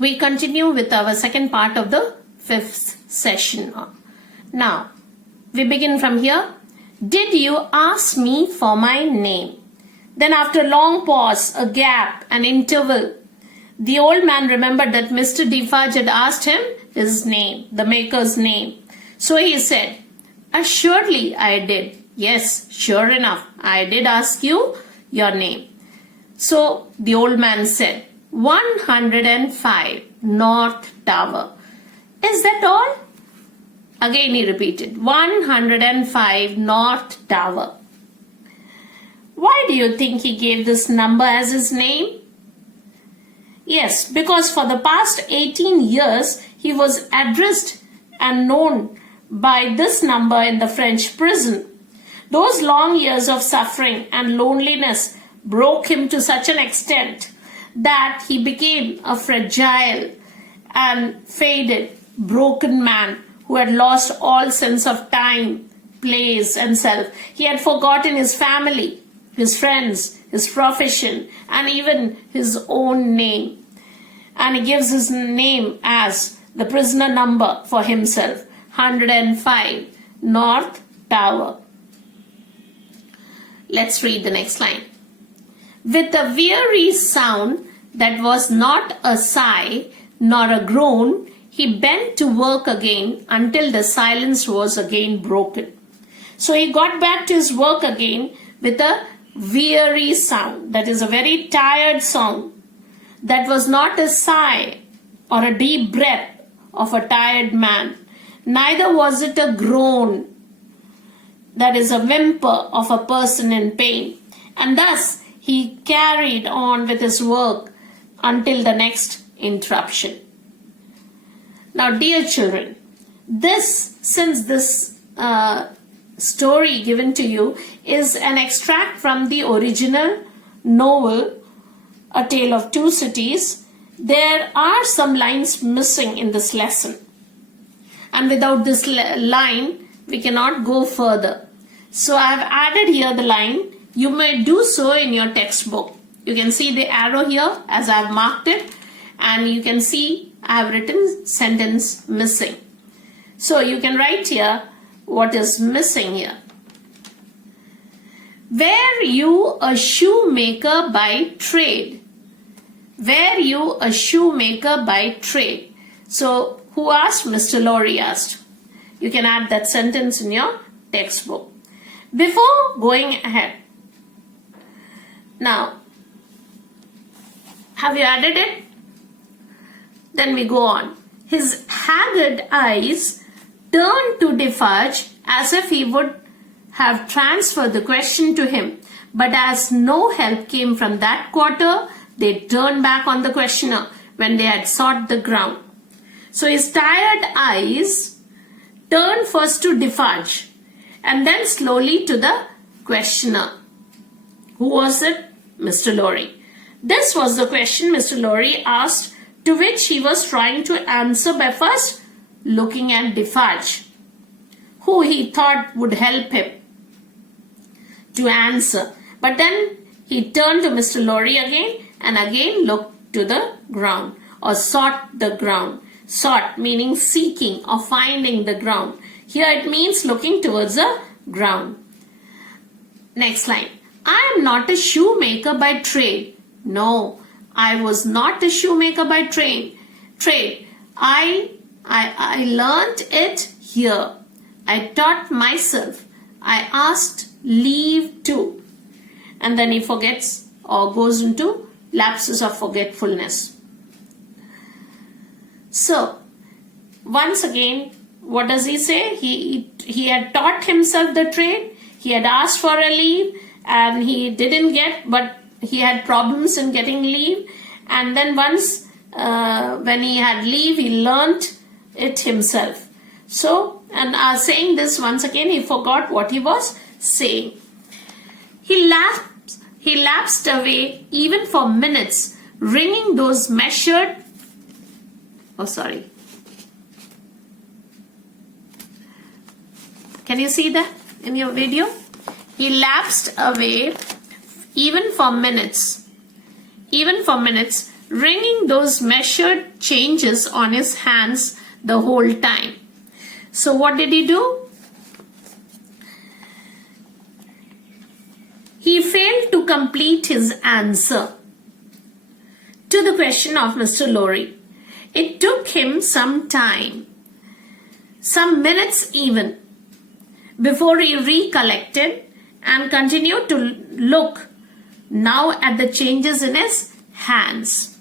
we continue with our second part of the fifth session. Now, we begin from here. Did you ask me for my name? Then after a long pause, a gap, an interval, the old man remembered that Mr. Defarge had asked him his name, the maker's name. So he said, assuredly I did. Yes, sure enough, I did ask you your name. So the old man said, 105 North Tower. Is that all? Again he repeated, 105 North Tower. Why do you think he gave this number as his name? Yes, because for the past 18 years he was addressed and known by this number in the French prison. Those long years of suffering and loneliness broke him to such an extent that he became a fragile and faded, broken man who had lost all sense of time, place, and self. He had forgotten his family, his friends, his profession, and even his own name. And he gives his name as the prisoner number for himself, 105 North Tower. Let's read the next line. With a weary sound that was not a sigh nor a groan, he bent to work again until the silence was again broken. So he got back to his work again with a weary sound. That is a very tired sound. That was not a sigh or a deep breath of a tired man. Neither was it a groan. That is a whimper of a person in pain. And thus he carried on with his work until the next interruption. Now, dear children, since this story given to you is an extract from the original novel, A Tale of Two Cities, there are some lines missing in this lesson. And without this line, we cannot go further. So I have added here the line. You may do so in your textbook. You can see the arrow here as I have marked it, and you can see I have written sentence missing. So you can write here what is missing here. Were you a shoemaker by trade? Were you a shoemaker by trade? So who asked? Mr. Lorry asked. You can add that sentence in your textbook. Before going ahead, now, have you added it? Then we go on. His haggard eyes turned to Defarge as if he would have transferred the question to him. But as no help came from that quarter, they turned back on the questioner when they had sought the ground. So his tired eyes turned first to Defarge and then slowly to the questioner. Who was it? Mr. Lorry. This was the question Mr. Lorry asked, to which he was trying to answer by first looking at Defarge, who he thought would help him to answer. But then he turned to Mr. Lorry again and again looked to the ground, or sought the ground. Sought meaning seeking or finding the ground. Here it means looking towards the ground. Next line. I am not a shoemaker by trade. No, I was not a shoemaker by trade. I learnt it here. I taught myself. I asked leave to. And then he forgets or goes into lapses of forgetfulness. So, once again, what does he say? He had taught himself the trade. He had asked for a leave and he didn't get, but he had problems in getting leave. And then once when he had leave, he learnt it himself. So, and saying this once again, he forgot what he was saying. He lapsed away even for minutes, ringing those measured. Oh, sorry. Can you see that in your video? He lapsed away even for minutes, ringing those measured changes on his hands the whole time. So what did he do? He failed to complete his answer to the question of Mr. Lorry. It took him some time, some minutes even, before he recollected and continued to look now at the changes in his hands.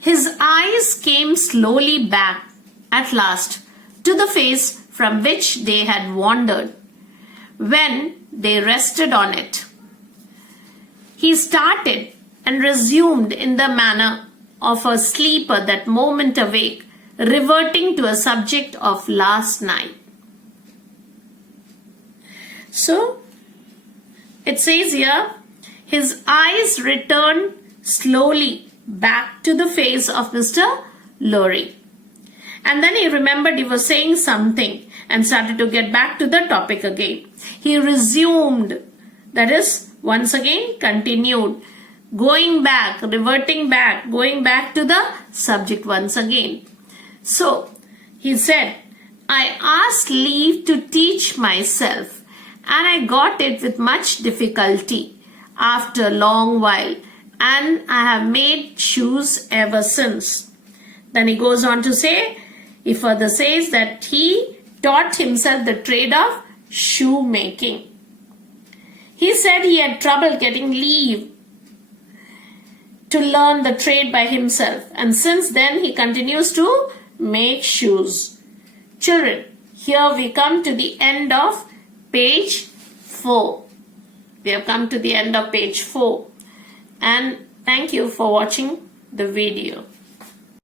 His eyes came slowly back at last to the face from which they had wandered when they rested on it. He started and resumed in the manner of a sleeper that moment awake, reverting to a subject of last night. So, it says here, his eyes returned slowly back to the face of Mr. Lorry. And then he remembered he was saying something and started to get back to the topic again. He resumed, that is, once again continued, going back, reverting back, going back to the subject once again. So, he said, I asked leave to teach myself, and I got it with much difficulty after a long while, and I have made shoes ever since. Then he goes on to say, he further says that he taught himself the trade of shoemaking. He said he had trouble getting leave to learn the trade by himself, and since then he continues to make shoes. Children, here we come to the end of page 4. We have come to the end of page 4, and thank you for watching the video.